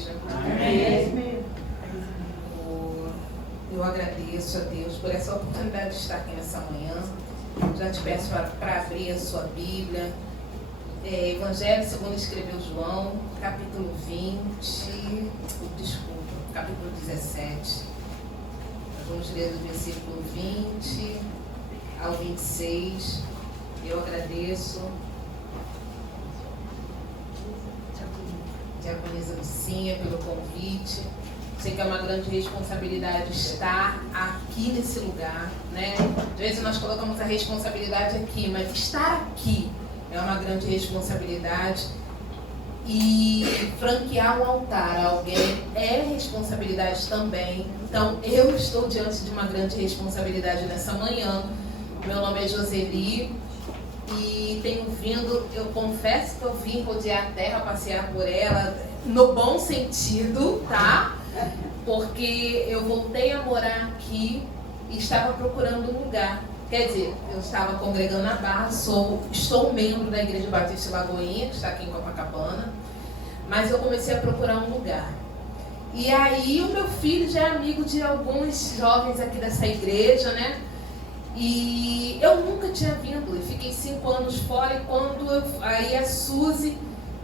igreja. Amém. Eu agradeço a Deus por essa oportunidade de estar aqui nessa manhã. Já te peço para abrir a sua Bíblia. Evangelho segundo escreveu João, capítulo 17. Nós vamos ler do versículo 20 ao 26. Eu agradeço. Diaconisa Lucinha pelo convite. Sei que é uma grande responsabilidade estar aqui nesse lugar, né? Às vezes nós colocamos a responsabilidade aqui, mas estar aqui é uma grande responsabilidade. E franquear um altar a alguém é responsabilidade também. Então, eu estou diante de uma grande responsabilidade nessa manhã. Meu nome é Joseli e tenho vindo, eu confesso que eu vim rodear a terra, passear por ela, no bom sentido, tá? Porque eu voltei a morar aqui e estava procurando um lugar. Quer dizer, eu estava congregando na Barra, estou membro da Igreja Batista Lagoinha, que está aqui em Copacabana, mas eu comecei a procurar um lugar. E aí o meu filho já é amigo de alguns jovens aqui dessa igreja, né? E eu nunca tinha vindo, eu fiquei 5 anos fora e aí a Suzy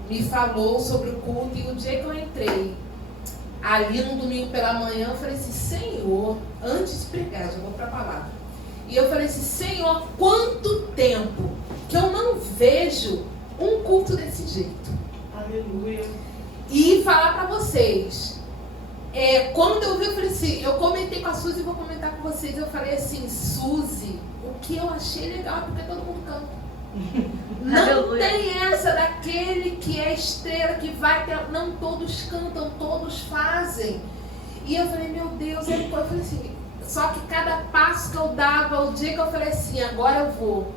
me falou sobre o culto e o dia que eu entrei ali no domingo pela manhã, eu falei assim, Senhor, antes de pregar, já vou para a palavra. E eu falei assim, Senhor, quanto tempo que eu não vejo um culto desse jeito. Aleluia. E falar para vocês, quando eu vi, eu falei assim, eu comentei com a Suzy e vou comentar com vocês. Eu falei assim, Suzy, o que eu achei legal é porque todo mundo canta. Não tem essa daquele que é estrela, que vai ter... Não, todos cantam, todos fazem. E eu falei, meu Deus, eu falei assim, só que cada passo que eu dava, o dia que eu falei assim, agora eu vou.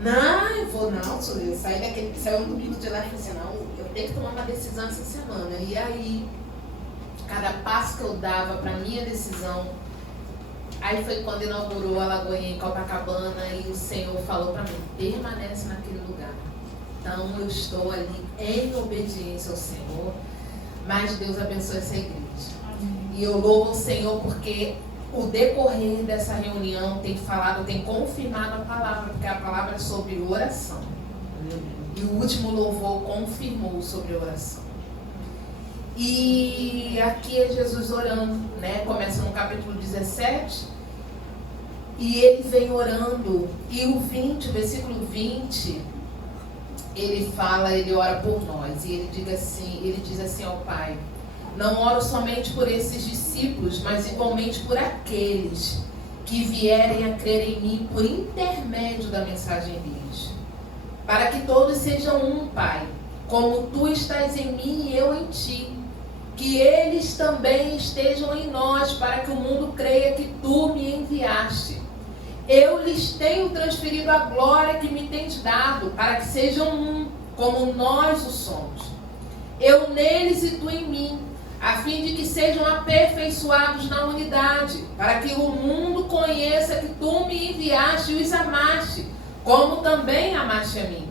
Não, eu vou não, Suzy. Eu saí um domingo de lá e falei assim, não, eu tenho que tomar uma decisão essa semana. E aí, cada passo que eu dava para minha decisão, aí foi quando inaugurou a Lagoinha em Copacabana e o Senhor falou para mim, permanece naquele lugar. Então eu estou ali em obediência ao Senhor, mas Deus abençoe essa igreja. E eu louvo o Senhor porque o decorrer dessa reunião tem confirmado a palavra, porque a palavra é sobre oração. E o último louvor confirmou sobre oração. E aqui é Jesus orando, né? Começa no capítulo 17 e ele vem orando. E o versículo 20, ele ora por nós. E ele diz assim ao Pai, não oro somente por esses discípulos, mas igualmente por aqueles que vierem a crer em mim por intermédio da mensagem deles. Para que todos sejam um, Pai, como tu estás em mim e eu em ti. Que eles também estejam em nós, para que o mundo creia que tu me enviaste. Eu lhes tenho transferido a glória que me tens dado, para que sejam um, como nós o somos. Eu neles e tu em mim, a fim de que sejam aperfeiçoados na unidade, para que o mundo conheça que tu me enviaste e os amaste, como também amaste a mim.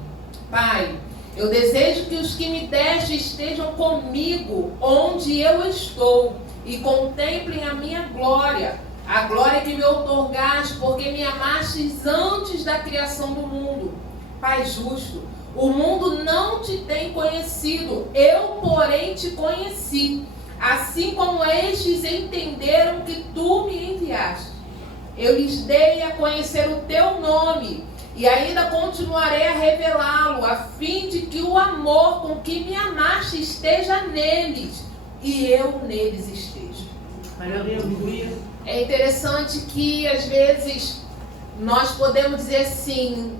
Pai, eu desejo que os que me deste estejam comigo onde eu estou e contemplem a minha glória, a glória que me outorgaste, porque me amastes antes da criação do mundo. Pai justo, o mundo não te tem conhecido, eu, porém, te conheci, assim como estes entenderam que tu me enviaste. Eu lhes dei a conhecer o teu nome, e ainda continuarei a revelá-lo, a fim de que o amor com que me amaste esteja neles, e eu neles esteja. Aleluia. É interessante que, às vezes, nós podemos dizer assim,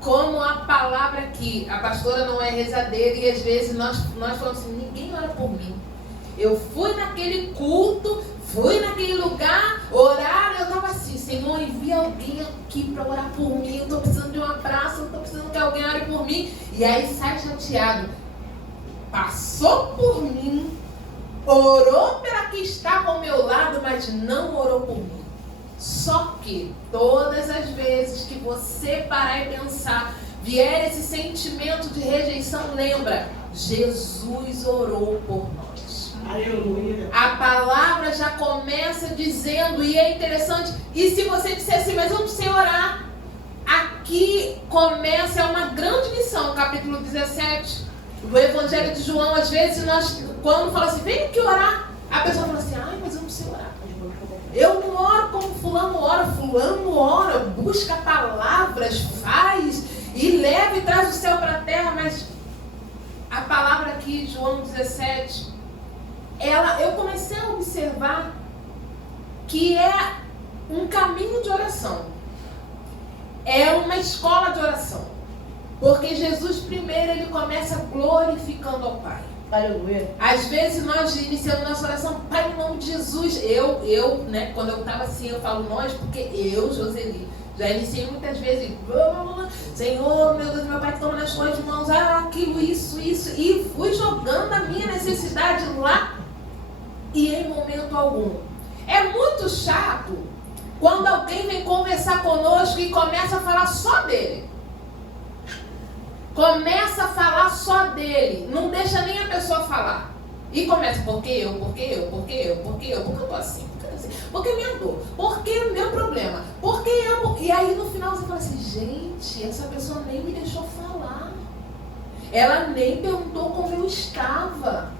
como a palavra aqui, a pastora não é rezadeira, e às vezes nós falamos assim, ninguém ora por mim. Eu fui naquele culto, fui naquele lugar, orar, eu estava assim, Senhor, envia alguém aqui para orar por mim, eu estou precisando de um abraço, eu estou precisando que alguém ore por mim. E aí sai chateado, passou por mim, orou pela que estava ao meu lado, mas não orou por mim. Só que todas as vezes que você parar e pensar, vier esse sentimento de rejeição, lembra, Jesus orou por nós. Aleluia. A palavra já começa dizendo, e é interessante, e se você disser assim, mas eu não sei orar, aqui começa, é uma grande lição, capítulo 17 do Evangelho de João. Às vezes nós, quando fala assim, vem aqui orar, a pessoa fala assim, ai, mas eu não sei orar. Eu não oro como fulano ora, busca palavras, faz e leva e traz o céu para a terra, mas a palavra aqui, João 17, eu comecei a observar que é um caminho de oração, é uma escola de oração, porque Jesus primeiro ele começa glorificando ao Pai. Aleluia. Às vezes nós iniciamos nossa oração, Pai, em nome de Jesus. Eu, né, quando eu estava assim, eu falo nós, porque eu, Joseli, já iniciei muitas vezes, Senhor, meu Deus, meu Pai, toma nas tuas mãos, aquilo, isso, e fui jogando a minha necessidade lá, e em momento algum. É muito chato quando alguém vem conversar conosco e começa a falar só dele. Começa a falar só dele, não deixa nem a pessoa falar. E começa, porque eu tô assim, porque minha dor, porque o meu problema, porque eu... E aí no final você fala assim, gente, essa pessoa nem me deixou falar. Ela nem perguntou como eu estava.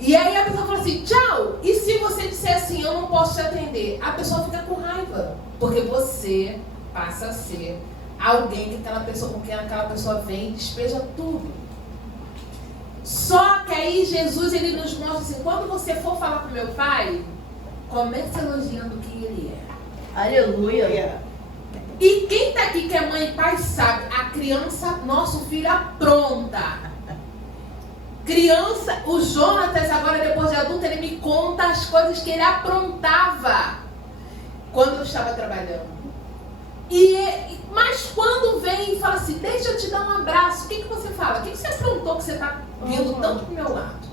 E aí a pessoa fala assim, tchau. E se você disser assim, eu não posso te atender, a pessoa fica com raiva. Porque você passa a ser alguém que aquela pessoa, com quem aquela pessoa vem e despeja tudo. Só que aí Jesus ele nos mostra assim, quando você for falar com meu pai, comece elogiando quem ele é. Aleluia. E quem está aqui que é mãe e pai sabe, a criança, nosso filho apronta. Criança, o Jonatas agora depois de adulto, ele me conta as coisas que ele aprontava quando eu estava trabalhando. Mas quando vem e fala assim, deixa eu te dar um abraço, o que você fala? O que você aprontou que você está vindo tanto pro meu lado?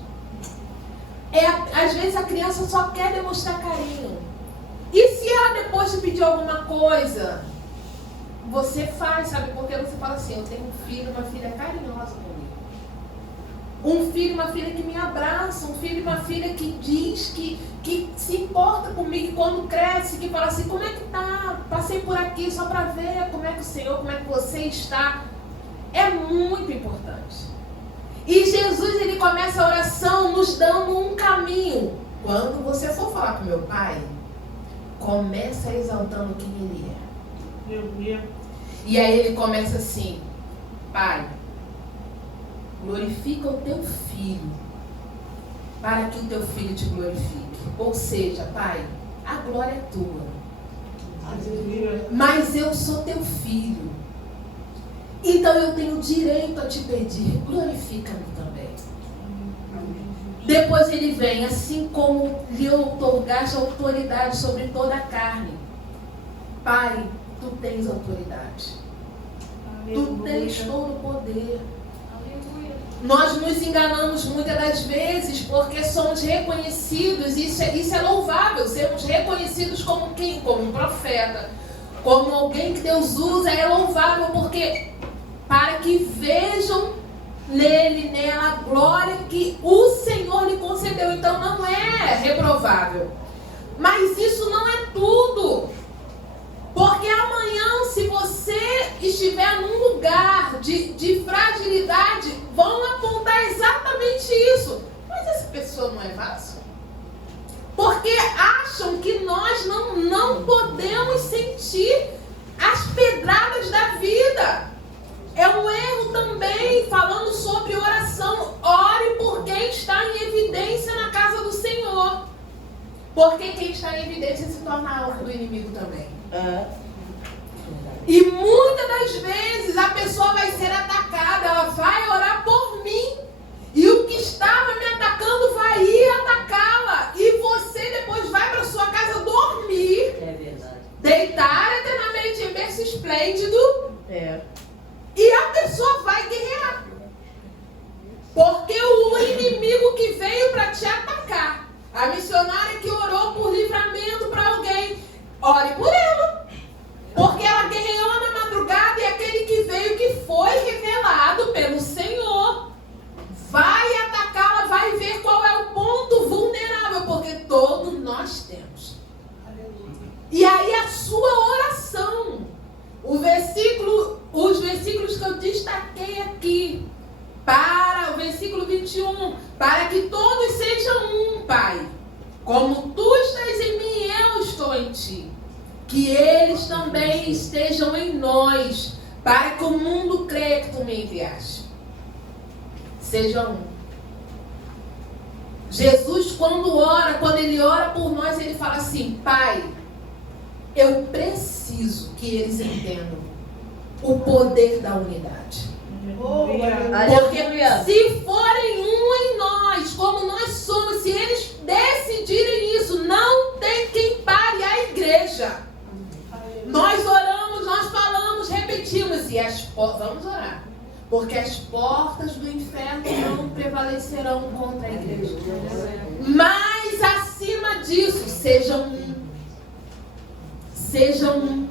Às vezes a criança só quer demonstrar carinho. E se ela depois te pedir alguma coisa, você faz, sabe? Porque você fala assim, eu tenho um filho, uma filha carinhosa comigo. Um filho, uma filha que me abraça, um filho e uma filha que diz que se importa comigo, e quando cresce, que fala assim, como é que tá? Passei por aqui só para ver como é que o Senhor, como é que você está. É muito importante. E Jesus, ele começa a oração nos dando um caminho. Quando você for falar com meu pai, começa exaltando quem ele é. Aleluia. E aí ele começa assim, Pai, glorifica o teu filho, para que o teu filho te glorifique. Ou seja, Pai, a glória é tua. Aleluia. Mas eu sou teu filho. Então eu tenho direito a te pedir, glorifica-me também. Depois ele vem, assim como lhe outorgaste autoridade sobre toda a carne. Pai, tu tens autoridade. Tu tens todo o poder. Nós nos enganamos muitas das vezes porque somos reconhecidos, isso é louvável, sermos reconhecidos como quem? Como um profeta, como alguém que Deus usa, é louvável porque para que vejam nele, nela, a glória que o Senhor lhe concedeu. Então não é reprovável. Mas isso não é tudo. Porque amanhã, se você estiver num lugar de fragilidade, vão apontar exatamente isso. Mas essa pessoa não é vaso? Porque acham que nós não podemos sentir as pedradas da vida. É um erro também, falando sobre oração. Ore por quem está em evidência na casa do Senhor. Porque quem está em evidência se torna alvo do inimigo também. E muitas das vezes a pessoa vai ser atacada, ela vai orar por mim, e o que estava me atacando vai ir atacá-la, e você depois vai para sua casa dormir, deitar eternamente em berço esplêndido, e a pessoa vai guerrear, porque o inimigo que veio para te atacar, a missionária que orou por livramento para alguém, ore por ela. Porque ela guerreou na madrugada e aquele que veio, que foi revelado pelo Senhor, vai atacá-la, vai ver qual é o ponto vulnerável que todos sejam um, Pai. Como tu estás em mim, eu estou em ti. Que eles também estejam em nós, para que o mundo creia que tu me enviaste. Seja um. Jesus, quando ele ora por nós, ele fala assim: Pai, eu preciso que eles entendam o poder da unidade. Porque se forem um em nós, como nós somos, se eles decidirem isso, não tem quem pare a igreja. Nós oramos, nós falamos, repetimos, e vamos orar. Porque as portas do inferno não prevalecerão contra a igreja. Mas acima disso, sejam um. Sejam um.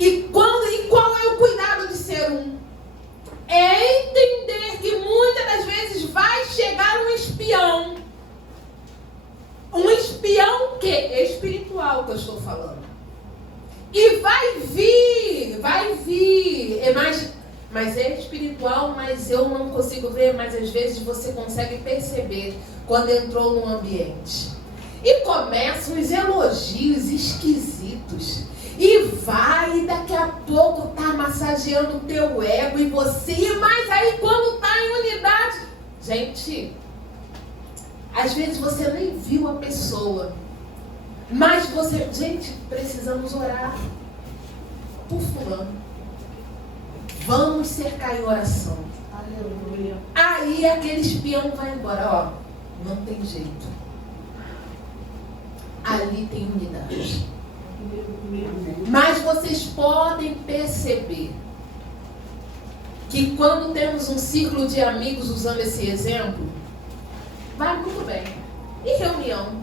E qual é o cuidado de ser um? É entender que muitas das vezes vai chegar um espião. Um espião que? Espiritual que eu estou falando. E vai vir. Mas é espiritual, mas eu não consigo ver, mas às vezes você consegue perceber quando entrou num ambiente. E começam os elogios esquisitos. E daqui a pouco tá massageando o teu ego e você, mas aí quando tá em unidade, gente, às vezes você nem viu a pessoa, mas gente, precisamos orar por fulano. Vamos cercar em oração. Aleluia. Aí aquele espião vai embora, ó, não tem jeito. Ali tem unidade. Mas vocês podem perceber que quando temos um círculo de amigos, usando esse exemplo, vai muito bem. E reunião,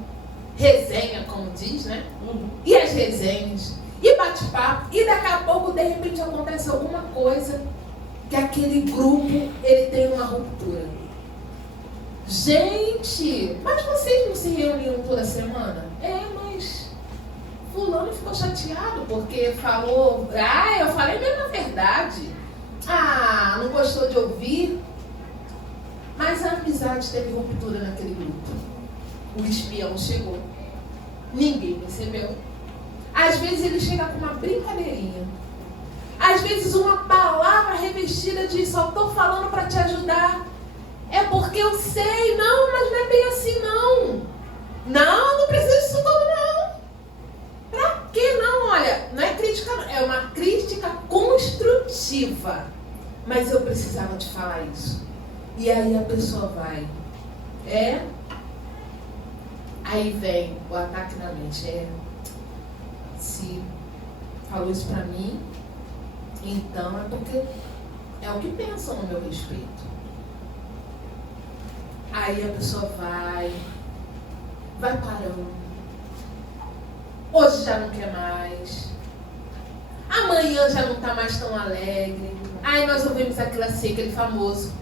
resenha, como diz, né? E as resenhas, e bate-papo, e daqui a pouco, de repente, acontece alguma coisa que aquele grupo, ele tem uma ruptura. Gente, mas vocês não se reuniam toda semana? Mas fulano ficou chateado porque falou, eu falei mesmo a verdade. Não gostou de ouvir. Mas a amizade teve ruptura naquele grupo. O espião chegou. Ninguém percebeu. Às vezes ele chega com uma brincadeirinha. Às vezes uma palavra revestida de só estou falando para te ajudar. É porque eu sei. Não, mas não é bem assim não. Não precisa disso tudo não. Pra que não? Olha, não é crítica, é uma crítica construtiva. Mas eu precisava te falar isso. E aí a pessoa vai. Aí vem o ataque na mente. Se falou isso pra mim, então é porque é o que pensam no meu respeito. Aí a pessoa vai parando. Hoje já não quer mais. Amanhã já não está mais tão alegre. Aí nós ouvimos aquele famoso: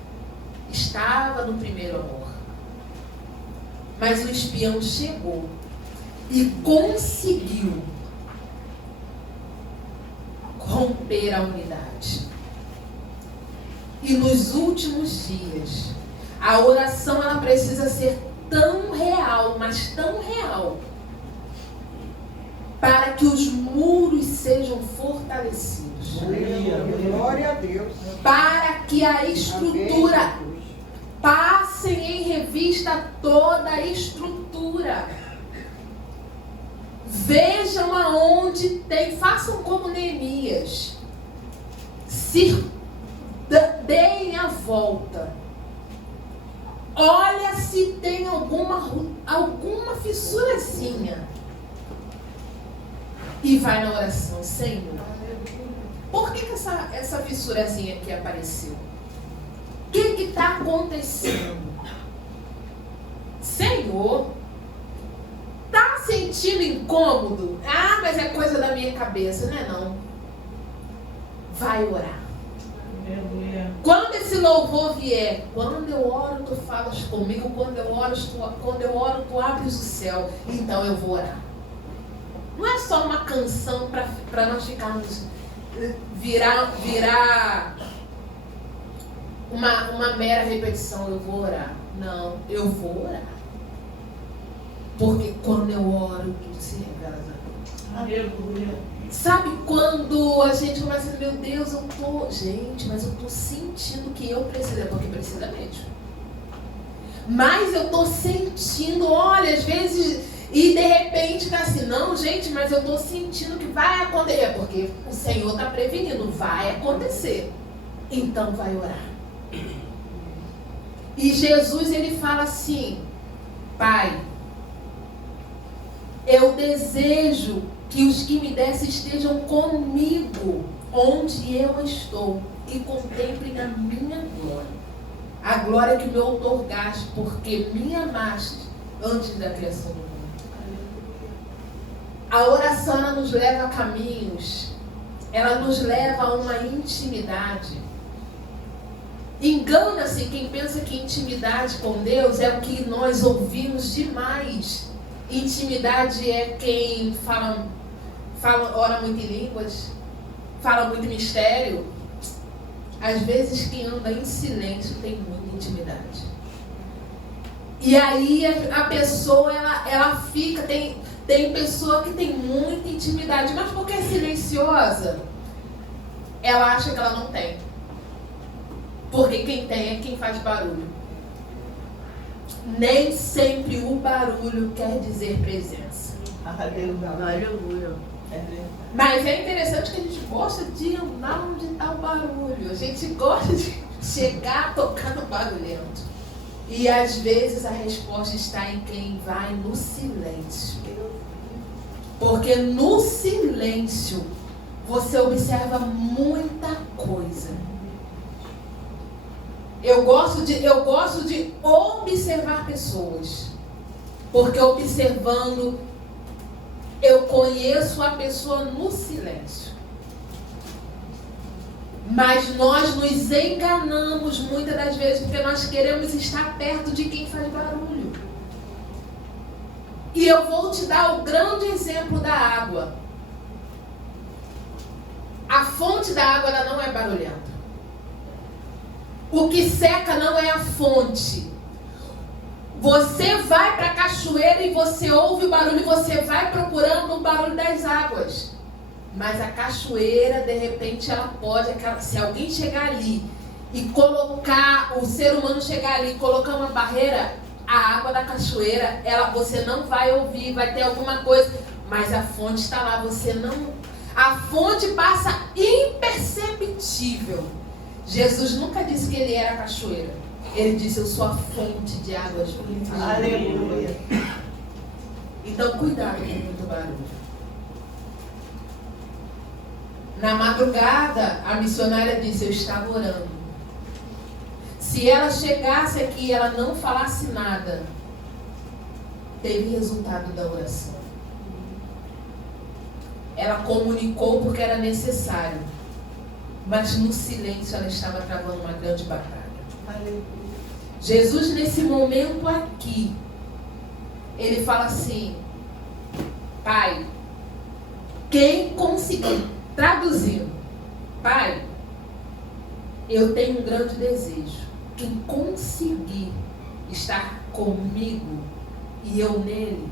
estava no primeiro amor. Mas o espião chegou e conseguiu romper a unidade. E nos últimos dias, a oração ela precisa ser tão real, mas tão real, para que os muros sejam fortalecidos. Glória a Deus. Para que a estrutura, passem em revista toda a estrutura. Vejam aonde tem, façam como Neemias. Deem a volta. Olha se tem alguma fissurazinha. E vai na oração: Senhor, por que essa fissurazinha aqui apareceu? O que está acontecendo? Senhor, está sentindo incômodo? Mas é coisa da minha cabeça, não é não? Vai orar. Quando esse louvor vier, quando eu oro, tu falas comigo, quando eu oro, tu abres o céu, então eu vou orar. Não é só uma canção para nós ficarmos, virar uma mera repetição, eu vou orar. Não, eu vou orar. Porque quando eu oro, tudo se revela a Deus. Aleluia. Sabe quando a gente começa a dizer, meu Deus, mas eu tô sentindo que eu preciso, porque precisa mesmo. Mas eu tô sentindo, olha, às vezes, e de repente tá assim, não, gente, mas eu tô sentindo que vai acontecer, porque o Senhor tá prevenindo, vai acontecer. Então vai orar. E Jesus, ele fala assim, Pai, eu desejo que os que me dessem estejam comigo, onde eu estou, e contemplem a minha glória. A glória que me outorgaste, porque me amaste antes da criação do mundo. A oração, ela nos leva a caminhos, ela nos leva a uma intimidade. Engana-se quem pensa que intimidade com Deus é o que nós ouvimos demais. Intimidade é quem ora muito em línguas, fala muito em mistério. Às vezes quem anda em silêncio tem muita intimidade. E aí a pessoa, ela fica, tem pessoa que tem muita intimidade, mas porque é silenciosa, ela acha que ela não tem. Porque quem tem é quem faz barulho. Nem sempre o barulho quer dizer presença. Aleluia. Mas é interessante que a gente gosta de andar onde está o barulho. A gente gosta de chegar tocando barulhento. E às vezes a resposta está em quem vai no silêncio. Porque no silêncio você observa muita coisa. Eu gosto de observar pessoas. Porque observando, eu conheço a pessoa no silêncio. Mas nós nos enganamos muitas das vezes porque nós queremos estar perto de quem faz barulho. E eu vou te dar o grande exemplo da água. A fonte da água, ela não é barulhenta. O que seca não é a fonte. Você vai para a cachoeira e você ouve o barulho, você vai procurando o barulho das águas. Mas a cachoeira, de repente, ela pode, se alguém chegar ali e colocar, o ser humano chegar ali e colocar uma barreira, a água da cachoeira, você não vai ouvir, vai ter alguma coisa, mas a fonte está lá, a fonte passa imperceptível. Jesus nunca disse que ele era a cachoeira. Ele disse, eu sou a fonte de águas vivas. Aleluia. Então, cuidado com muito barulho. Na madrugada, a missionária disse, eu estava orando. Se ela chegasse aqui e ela não falasse nada, teve resultado da oração. Ela comunicou porque era necessário. Mas no silêncio ela estava travando uma grande batalha. Aleluia. Jesus, nesse momento aqui, ele fala assim, Pai, quem conseguir, traduzindo, Pai, eu tenho um grande desejo, quem conseguir estar comigo e eu nele,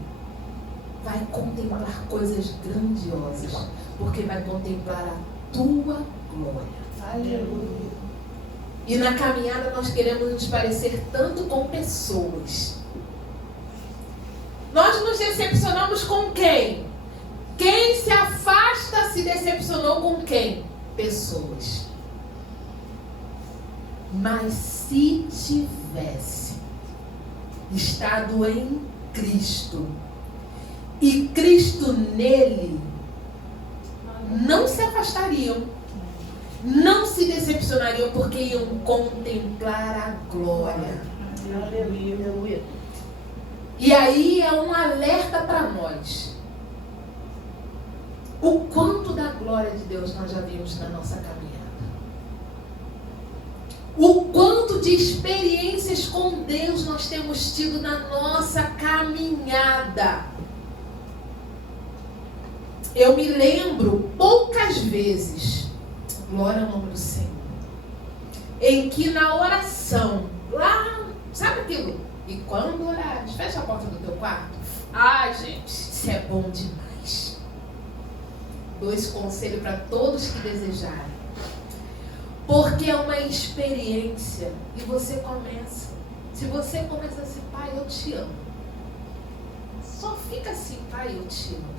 vai contemplar coisas grandiosas, porque vai contemplar a tua glória. Aleluia. E na caminhada nós queremos nos parecer tanto com pessoas. Nós nos decepcionamos com quem? Quem se afasta se decepcionou com quem? Pessoas. Mas se tivesse estado em Cristo e Cristo nele, não se afastariam. Não se decepcionariam porque iam contemplar a glória. Aleluia. E aí é um alerta para nós. O quanto da glória de Deus nós já vimos na nossa caminhada. O quanto de experiências com Deus nós temos tido na nossa caminhada. Eu me lembro poucas vezes, glória ao nome do Senhor, em que na oração, lá, sabe aquilo? E quando orares, fecha a porta do teu quarto. Ai, gente, isso é bom demais. Dou esse conselho para todos que desejarem. Porque é uma experiência. E você começa. Se você começa assim, pai, eu te amo. Só fica assim, pai, eu te amo.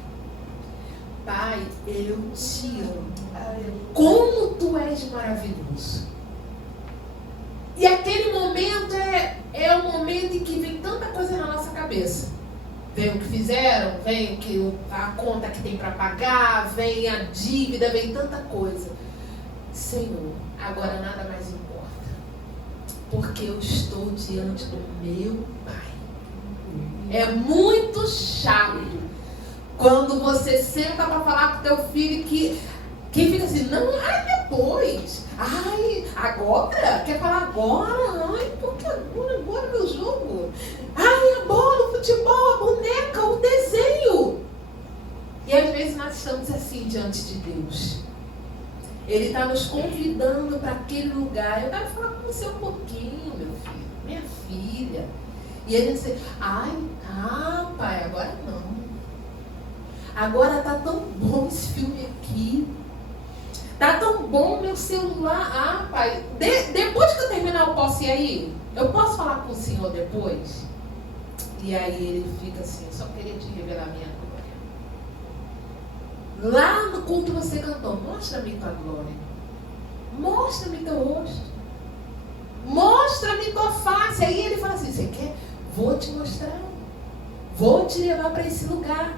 Pai, eu te amo. Como tu és maravilhoso. E aquele momento é o momento em que vem tanta coisa na nossa cabeça. Vem o que fizeram, vem a conta que tem para pagar, vem a dívida, vem tanta coisa. Senhor, agora nada mais importa. Porque eu estou diante do meu Pai. É muito chato quando você senta para falar com teu filho que quem fica assim, não, depois. Agora? Quer falar agora? Porque agora meu jogo. A bola, o futebol, a boneca, o desenho. E às vezes nós estamos assim diante de Deus. Ele está nos convidando para aquele lugar. Eu quero falar com você um pouquinho, meu filho, minha filha. E ele diz, pai, agora não. Agora tá tão bom esse filme aqui. Tá tão bom meu celular. Pai, depois que eu terminar, eu posso ir aí? Eu posso falar com o senhor depois? E aí ele fica assim, só queria te revelar minha glória. Lá no culto você cantou, mostra-me tua glória. Mostra-me teu rosto. Mostra-me tua face. Aí ele fala assim, você quer? Vou te mostrar. Vou te levar para esse lugar.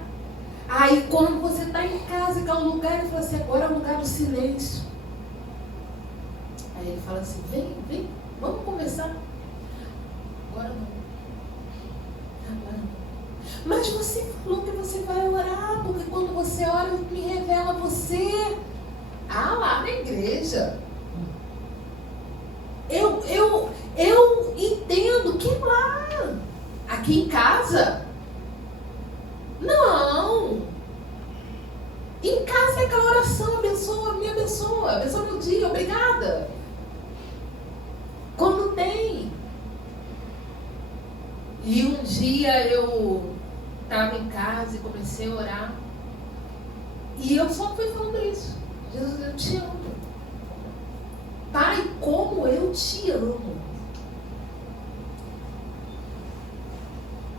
Aí quando você está em casa, que é um lugar, ele fala assim, agora é o lugar do silêncio. Aí ele fala assim, vem, vamos conversar. Agora não. Mas você falou que você vai orar, porque quando você ora, me revela você. Lá na igreja. Eu entendo que lá. Aqui em casa. Não. Em casa é aquela oração, me abençoa meu dia, obrigada. Quando tem. E um dia eu estava em casa e comecei a orar. E eu só fui falando isso. Jesus, eu te amo. Pai, como eu te amo.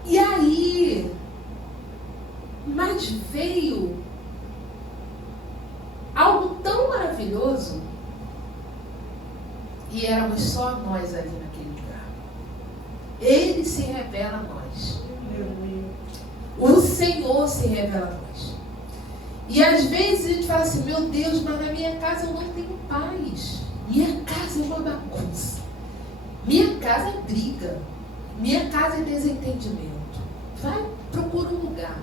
E aí, mas veio algo tão maravilhoso. E éramos só nós ali naquele lugar. Ele se revela a nós. O Senhor se revela a nós. E às vezes a gente fala assim, meu Deus, mas na minha casa eu não tenho paz. Minha casa é uma bagunça. Minha casa é briga. Minha casa é desentendimento. Vai, procura um lugar.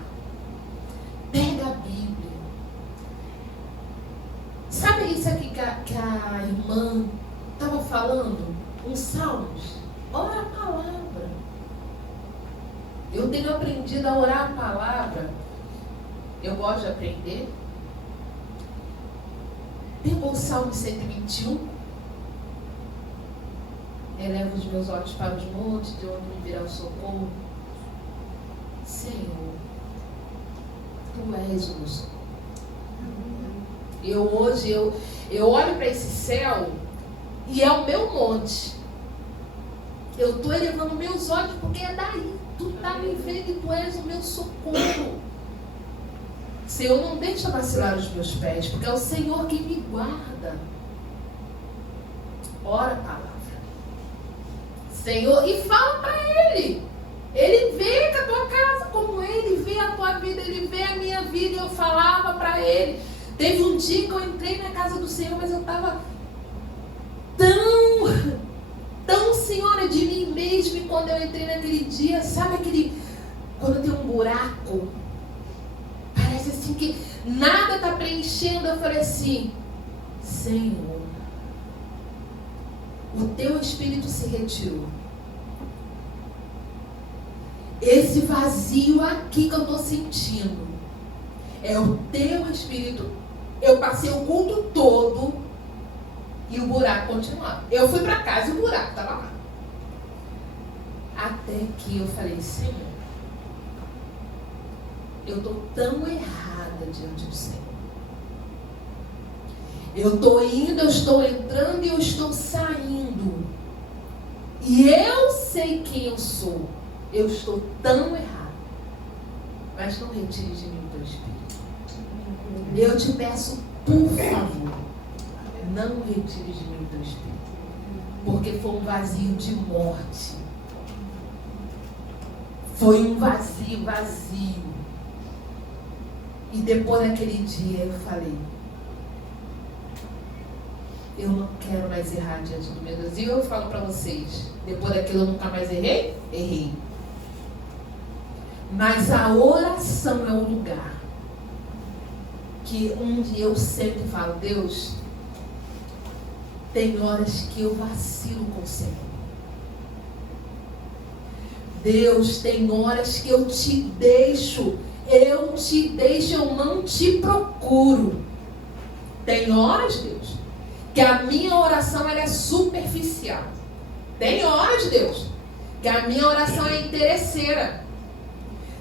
Pega a Bíblia. Sabe isso aqui que a irmã estava falando? Uns salmos. Ora a palavra. Eu tenho aprendido a orar a palavra. Eu gosto de aprender. Pegou o Salmo 121. Elevo os meus olhos para os montes, de onde me virá o socorro. Senhor, Tu és o meu socorro. Eu olho para esse céu e é o meu monte. Eu estou elevando meus olhos porque é daí. Tu está me vendo e Tu és o meu socorro. Senhor, não deixa vacilar os meus pés, porque é o Senhor que me guarda. Ora a palavra. Senhor, e fala para Ele. Ele vê que a tua casa como Ele vê a tua vida, Ele vê a minha vida. E eu falava para Ele. Teve um dia que eu entrei na casa do Senhor, mas eu estava tão senhora de mim mesma. E quando eu entrei naquele dia, sabe aquele, quando tem um buraco, parece assim que nada está preenchendo. Eu falei assim, Senhor, o Teu Espírito se retirou. Esse vazio aqui que eu estou sentindo é o Teu Espírito. Eu passei o culto todo E o buraco continuava. Eu fui para casa e o buraco estava lá. Até que eu falei, Senhor, eu estou tão errada diante do Senhor. Eu estou indo, eu estou entrando e eu estou saindo. E eu sei quem eu sou. Eu estou tão errada. Mas não retire de mim o teu espírito. Eu te peço, por favor, não retire de mim o teu espírito. Porque foi um vazio de morte. Foi um vazio. E depois daquele dia eu falei, eu não quero mais errar diante do meu Deus. E eu falo para vocês, depois daquilo eu nunca mais errei? Errei. Mas a oração é o lugar que onde eu sempre falo, Deus, tem horas que eu vacilo com o Senhor. Deus, tem horas que eu te deixo, eu não te procuro. Tem horas, Deus, que a minha oração ela é superficial. Tem horas, Deus, que a minha oração é interesseira.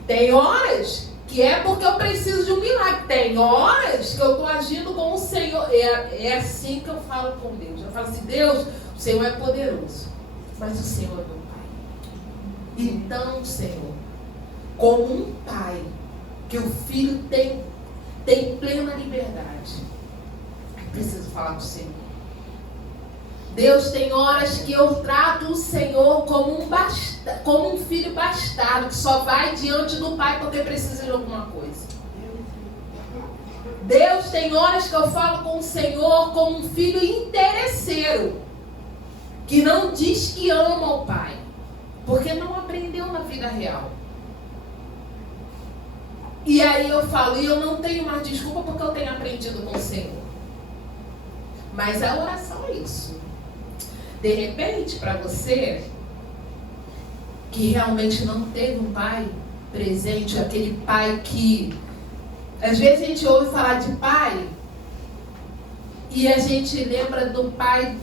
Tem horas que é porque eu preciso de um milagre. Tem horas que eu estou agindo com o Senhor. É assim que eu falo com Deus. Eu falo assim, Deus, o Senhor é poderoso, mas o Senhor é meu Pai. Então, Senhor, como um pai, que o filho tem plena liberdade, eu preciso falar com o Senhor. Deus, tem horas que eu trato o Senhor como um filho bastardo, que só vai diante do pai porque precisa de alguma coisa. Deus, tem horas que eu falo com o Senhor como um filho interesseiro, que não diz que ama o pai, porque não aprendeu na vida real. E aí eu falo, e eu não tenho mais desculpa porque eu tenho aprendido com o Senhor. Mas a oração é isso. De repente, para você que realmente não teve um pai presente, aquele pai que às vezes a gente ouve falar de pai e a gente lembra do pai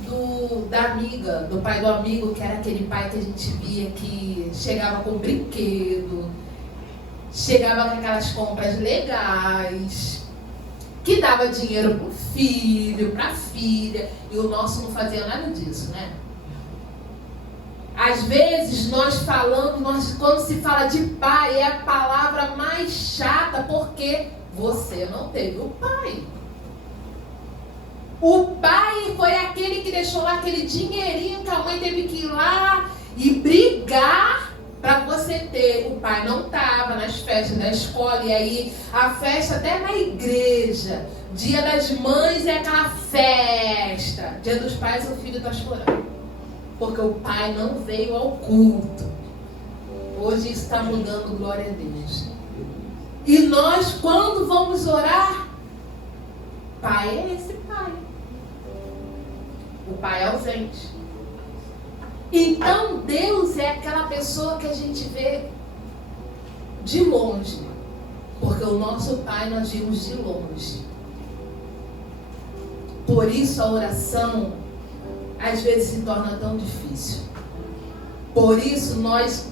da amiga, do pai do amigo, que era aquele pai que a gente via que chegava com brinquedo, chegava com aquelas compras legais, que dava dinheiro pro filho, pra filha, e o nosso não fazia nada disso, né? Às vezes nós falamos, quando se fala de pai, é a palavra mais chata, porque você não teve o pai. O pai foi aquele que deixou lá aquele dinheirinho que a mãe teve que ir lá e brigar para você ter. O pai não estava nas festas da escola, e aí a festa até na igreja. Dia das mães é aquela festa. Dia dos pais o filho está chorando, porque o pai não veio ao culto. Hoje isso está mudando, glória a Deus. E nós, quando vamos orar, pai é esse pai. O pai é ausente. Então Deus é aquela pessoa que a gente vê de longe, porque o nosso pai nós vimos de longe. Por isso a oração às vezes se torna tão difícil. Por isso nós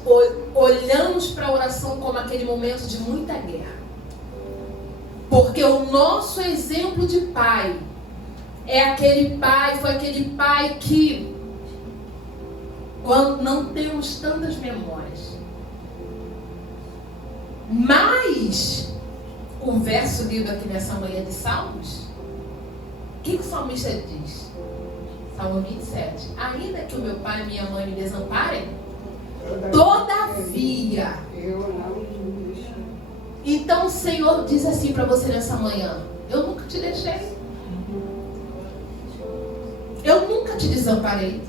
olhamos para a oração como aquele momento de muita guerra. Porque o nosso exemplo de pai foi aquele pai que, quando não temos tantas memórias. Mas o verso lido aqui nessa manhã de Salmos, o que o salmista diz? Salmo 27. Ainda que o meu pai e minha mãe me desamparem, todavia. Então o Senhor diz assim para você nessa manhã: eu nunca te deixei. Eu nunca te desamparei.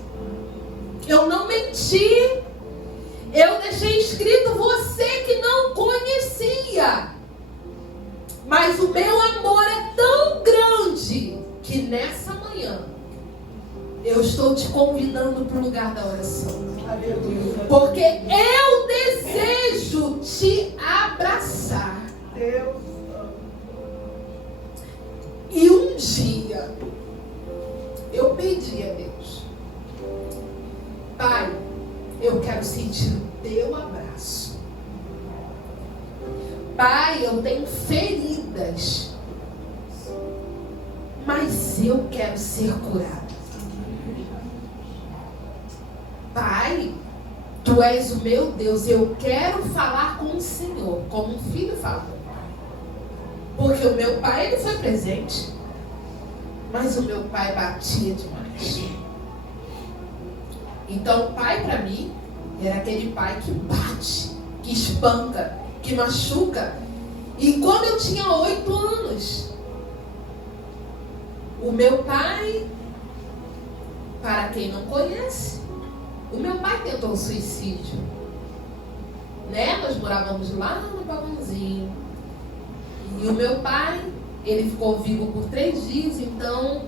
Eu não menti. Eu deixei escrito você que não conhecia. Mas o meu amor é tão grande que nessa manhã eu estou te convidando para o lugar da oração. Porque eu desejo te abraçar. E um dia eu pedi meu abraço. Pai, eu tenho feridas, mas eu quero ser curada. Pai, Tu és o meu Deus, eu quero falar com o Senhor, como um filho fala com o pai. Porque o meu pai, ele foi presente, mas o meu pai batia demais. Então o pai para mim era aquele pai que bate, que espanca, que machuca. E quando eu tinha 8 anos, o meu pai, para quem não conhece, o meu pai tentou um suicídio. Né? Nós morávamos lá no Pavãozinho. E o meu pai, ele ficou vivo por 3 dias, então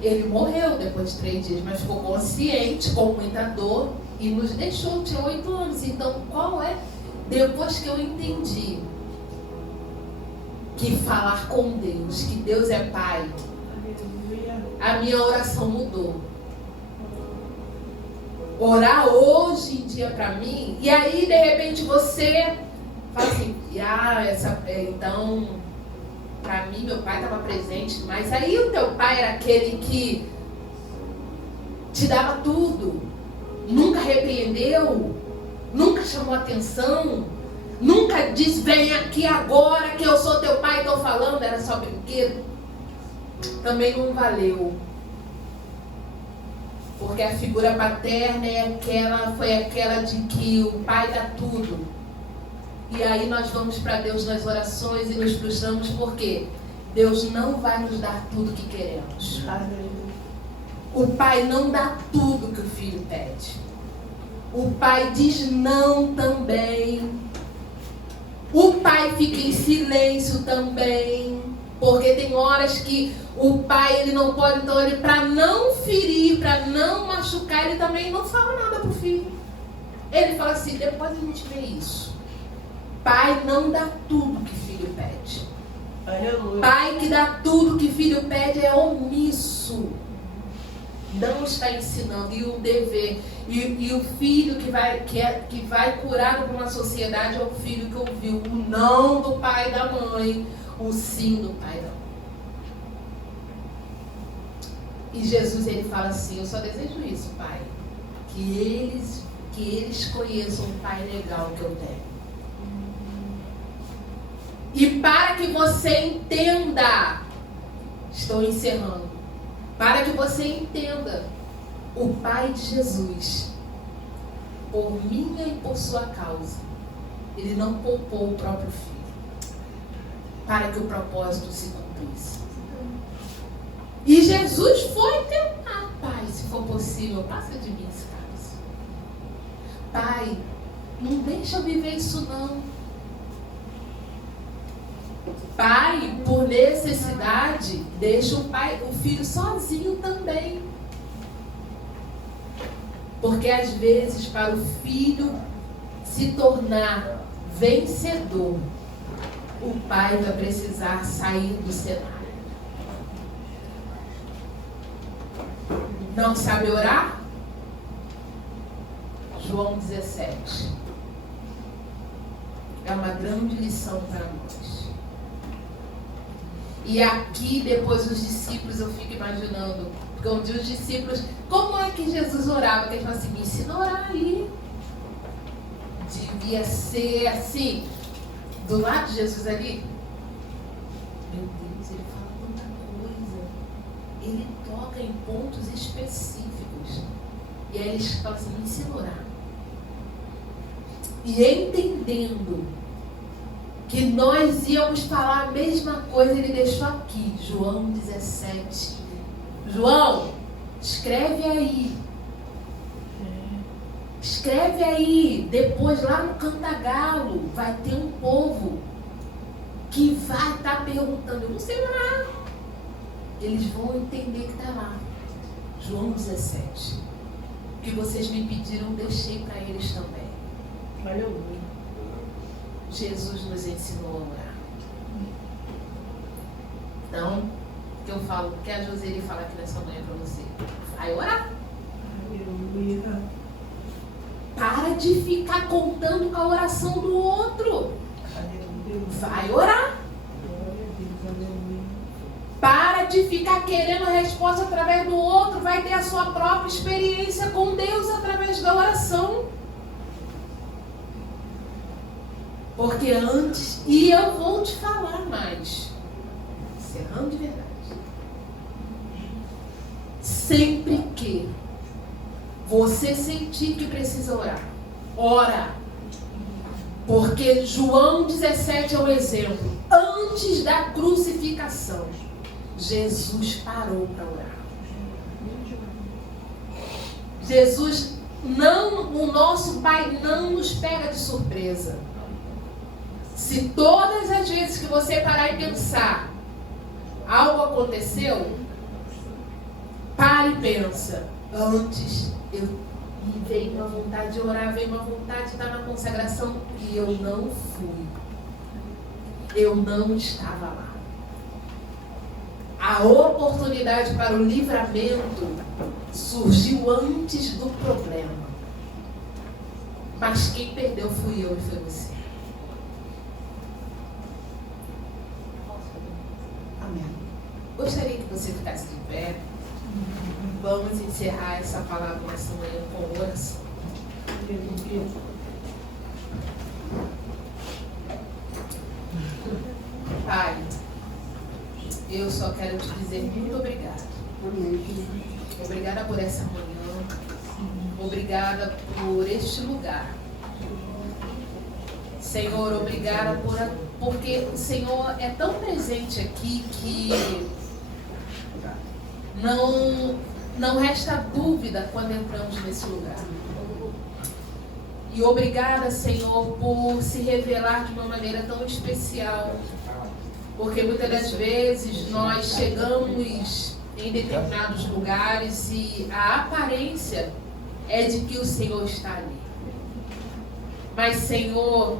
ele morreu depois de 3 dias, mas ficou consciente, com muita dor, e nos deixou. Tinha 8 anos. Então, qual é? Depois que eu entendi que falar com Deus, que Deus é Pai, a minha oração mudou. Orar hoje em dia para mim, e aí de repente você fala assim, então, para mim meu pai estava presente, mas aí o teu pai era aquele que te dava tudo, nunca repreendeu, nunca chamou atenção, nunca disse, vem aqui agora que eu sou teu pai, estou falando, era só brinquedo. Também não valeu. Porque a figura paterna foi aquela de que o pai dá tudo. E aí nós vamos para Deus nas orações e nos frustramos porque Deus não vai nos dar tudo que queremos. O pai não dá tudo que o filho pede. O pai diz não também. O pai fica em silêncio também. Porque tem horas que o pai, ele não pode, então ele, para não ferir, para não machucar, ele também não fala nada pro filho. Ele fala assim, depois a gente vê isso. Pai não dá tudo que filho pede. Aleluia. Pai que dá tudo que filho pede é omisso. Não está ensinando. E o dever. E o filho que vai curado por uma sociedade é o filho que ouviu o não do pai e da mãe, o sim do pai e da mãe. E Jesus, ele fala assim, eu só desejo isso, Pai, que eles conheçam o Pai legal que eu tenho. E para que você entenda, estou encerrando, para que você entenda, o Pai de Jesus, por minha e por sua causa, ele não poupou o próprio Filho, para que o propósito se cumprisse. E Jesus foi tentar, Pai, se for possível, passa de mim esse caso. Pai, não deixa eu viver isso não. Pai, por necessidade, deixa o filho sozinho também. Porque às vezes para o filho se tornar vencedor, o pai vai precisar sair do cenário. Não sabe orar? João 17. É uma grande lição para nós. E aqui, depois, os discípulos, eu fico imaginando, porque um dia os discípulos, como é que Jesus orava? Que eles falam assim, me ensina a orar aí. Devia ser assim, do lado de Jesus ali. Meu Deus, ele fala tanta coisa. Ele toca em pontos específicos. E aí eles falam assim, me ensina a orar. E entendendo que nós íamos falar a mesma coisa, ele deixou aqui, João 17. João, escreve aí. Escreve aí. Depois lá no Cantagalo vai ter um povo que vai estar perguntando, eu não sei orar. Eles vão entender que está lá. João 17. O que vocês me pediram, deixei para eles também. Aleluia. Jesus nos ensinou a orar. Então, o que eu falo, o que a Joseli fala aqui nessa manhã para você? Vai orar. Aleluia. Para de ficar contando com a oração do outro. Vai orar. Para de ficar querendo a resposta através do outro. Vai ter a sua própria experiência com Deus através da oração. Porque antes, e eu vou te falar mais, encerrando de verdade, sempre que você sentir que precisa orar, ora. Porque João 17 é um exemplo. Antes da crucificação, Jesus parou para orar. Jesus não, o nosso Pai não nos pega de surpresa. Se todas as vezes que você parar e pensar, algo aconteceu, pare e pensa. Antes me veio uma vontade de orar, veio uma vontade de estar na consagração e eu não fui. Eu não estava lá. A oportunidade para o livramento surgiu antes do problema. Mas quem perdeu fui eu e foi você. Amém. Gostaria que você ficasse de pé. Vamos encerrar essa palavra nessa manhã com oração. Pai, eu só quero te dizer muito obrigada. Obrigada por essa manhã. Obrigada por este lugar. Senhor, obrigada porque o Senhor é tão presente aqui que não resta dúvida quando entramos nesse lugar. E obrigada, Senhor, por se revelar de uma maneira tão especial. Porque muitas das vezes nós chegamos em determinados lugares e a aparência é de que o Senhor está ali. Mas, Senhor,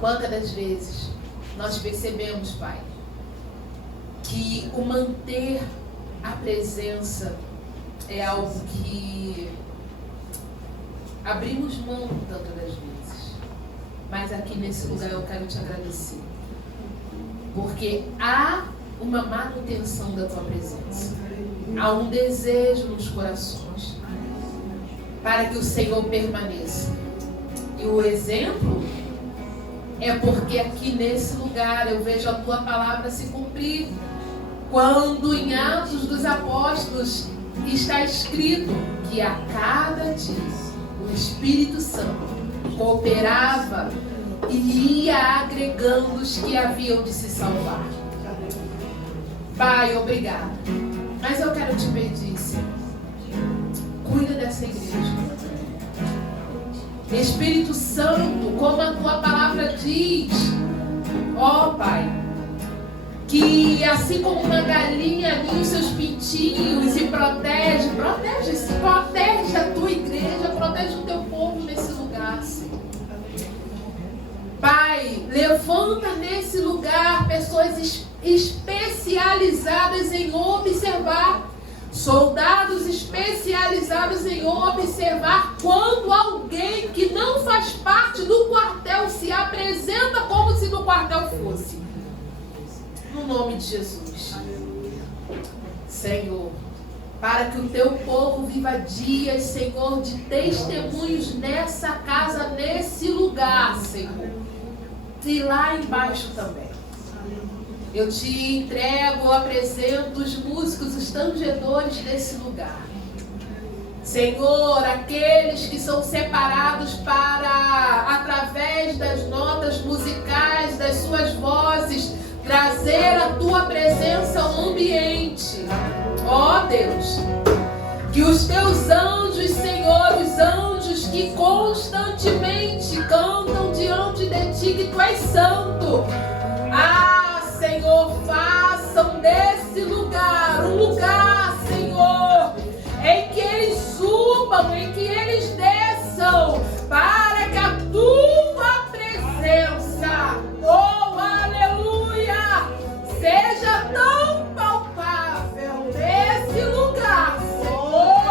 quantas das vezes nós percebemos, Pai, que o manter a presença é algo que abrimos mão tantas das vezes. Mas aqui nesse lugar eu quero te agradecer. Porque há uma manutenção da tua presença. Há um desejo nos corações para que o Senhor permaneça. E o exemplo é porque aqui nesse lugar eu vejo a tua palavra se cumprir. Quando em Atos dos Apóstolos está escrito que a cada dia o Espírito Santo cooperava e ia agregando os que haviam de se salvar. Pai, obrigado. Mas eu quero te pedir, Senhor, cuida dessa igreja. Espírito Santo, como a tua palavra diz, ó Pai, que assim como uma galinha alinha os seus pintinhos e protege a tua igreja, protege o teu povo nesse lugar, Senhor. Pai, levanta nesse lugar pessoas especializadas em observar, soldados especializados em observar quando alguém que não faz parte do quartel se apresenta como se do quartel fosse. No nome de Jesus, Senhor, para que o teu povo viva dias, Senhor, de testemunhos nessa casa, nesse lugar, Senhor, e lá embaixo também. Eu te entrego, apresento os músicos, os tangedores desse lugar. Senhor, aqueles que são separados para, através das notas musicais, das suas vozes, trazer a tua presença ao ambiente. Ó Deus, que os teus anjos, Senhor, os anjos que constantemente cantam diante de ti, que tu és santo. Senhor, façam desse lugar um lugar, Senhor, em que eles subam, em que eles desçam, para que a tua presença, oh aleluia, seja tão palpável nesse lugar, Senhor.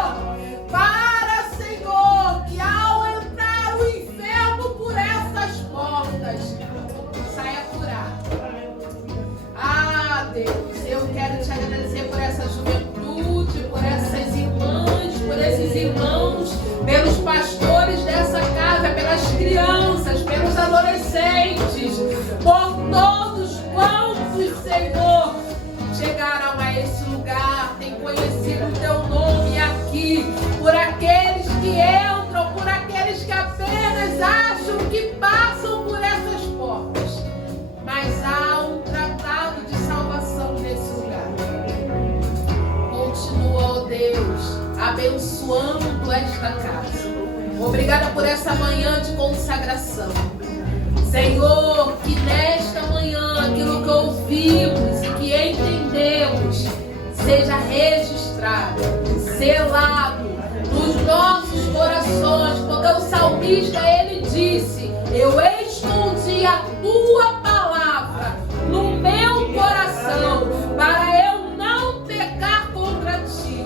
pelos irmãos, pelos pastores dessa casa, pelas crianças, pelos adolescentes, por todos quantos, Senhor, chegaram a esse lugar, têm conhecido o teu nome aqui, por aqueles que entram, por aqueles que apenas acham que passam por essas portas, mas há um tratado de salvação nesse lugar. Continua, ó Deus, abençoando esta casa. Obrigada por essa manhã de consagração. Senhor, que nesta manhã aquilo que ouvimos e que entendemos seja registrado, selado nos nossos corações, porque o salmista, ele disse: eu escondi a tua palavra no meu coração para eu não pecar contra ti.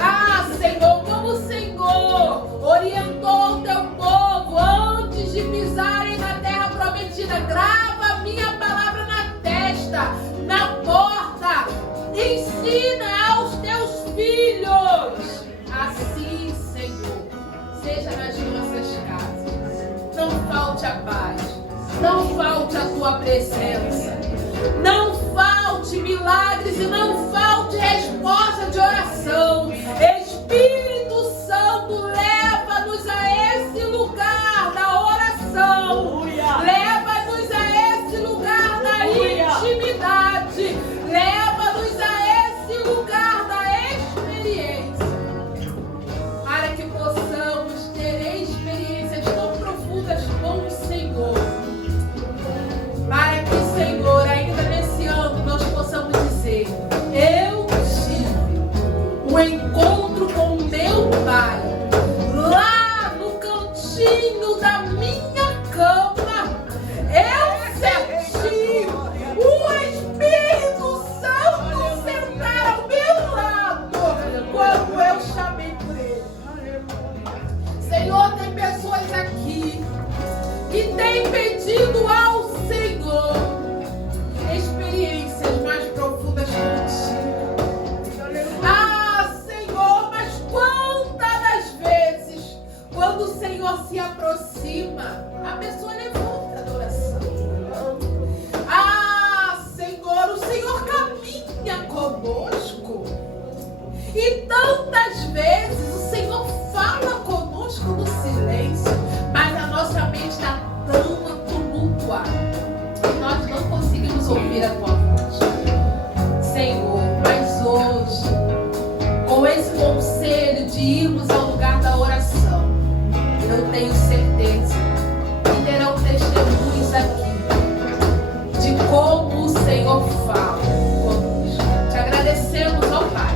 Ah, Senhor, como o Senhor orientou o teu povo antes de pisarem na terra prometida, grava a minha palavra na testa, na porta, ensina aos teus filhos. Assim, Senhor, seja nas nossas casas. Não falte a paz, não falte a tua presença, não falte milagres e não falte resposta de oração. Espírito Santo, leva-nos a esse lugar da oração, leva-nos a esse lugar da intimidade, leva-nos a esse lugar da experiência, para que possamos ter experiências tão profundas com o Senhor, para que, Senhor, ainda nesse ano nós possamos dizer: eu tive um encontro com meu Pai lá no cantinho da minha cama. Eu senti o Espírito Santo sentar ao meu lado quando eu chamei por Ele. Senhor, tem pessoas aqui que têm pedido ao Senhor experiências mais profundas contigo. Ah, Senhor, mas quantas das vezes, quando o Senhor se aproxima, a pessoa levanta a adoração. Ah, Senhor, o Senhor caminha conosco. E tantas vezes o Senhor fala conosco no silêncio, mas a nossa mente está tão tumultuada que nós não conseguimos ouvir a tua voz, Senhor. Mas hoje, com esse conselho de irmos ao lugar da oração, eu tenho certeza que terão testemunhos aqui de como o Senhor fala conosco. Te agradecemos, ó Pai,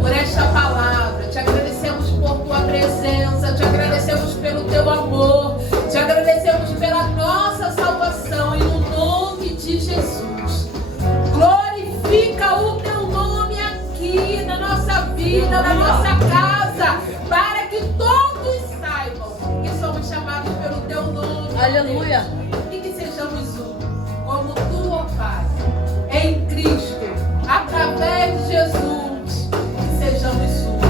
por esta palavra, te agradecemos por tua presença, te agradecemos pelo teu amor, te agradecemos pela nossa salvação, e no nome de Jesus, glorifica o teu nome aqui na nossa vida, na nossa casa, para que todos saibam que somos chamados pelo teu nome. Aleluia. E que sejamos um, como tu, ó Pai, em Cristo, através de Jesus, que sejamos um.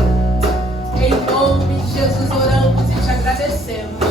Em nome de Jesus oramos e te agradecemos.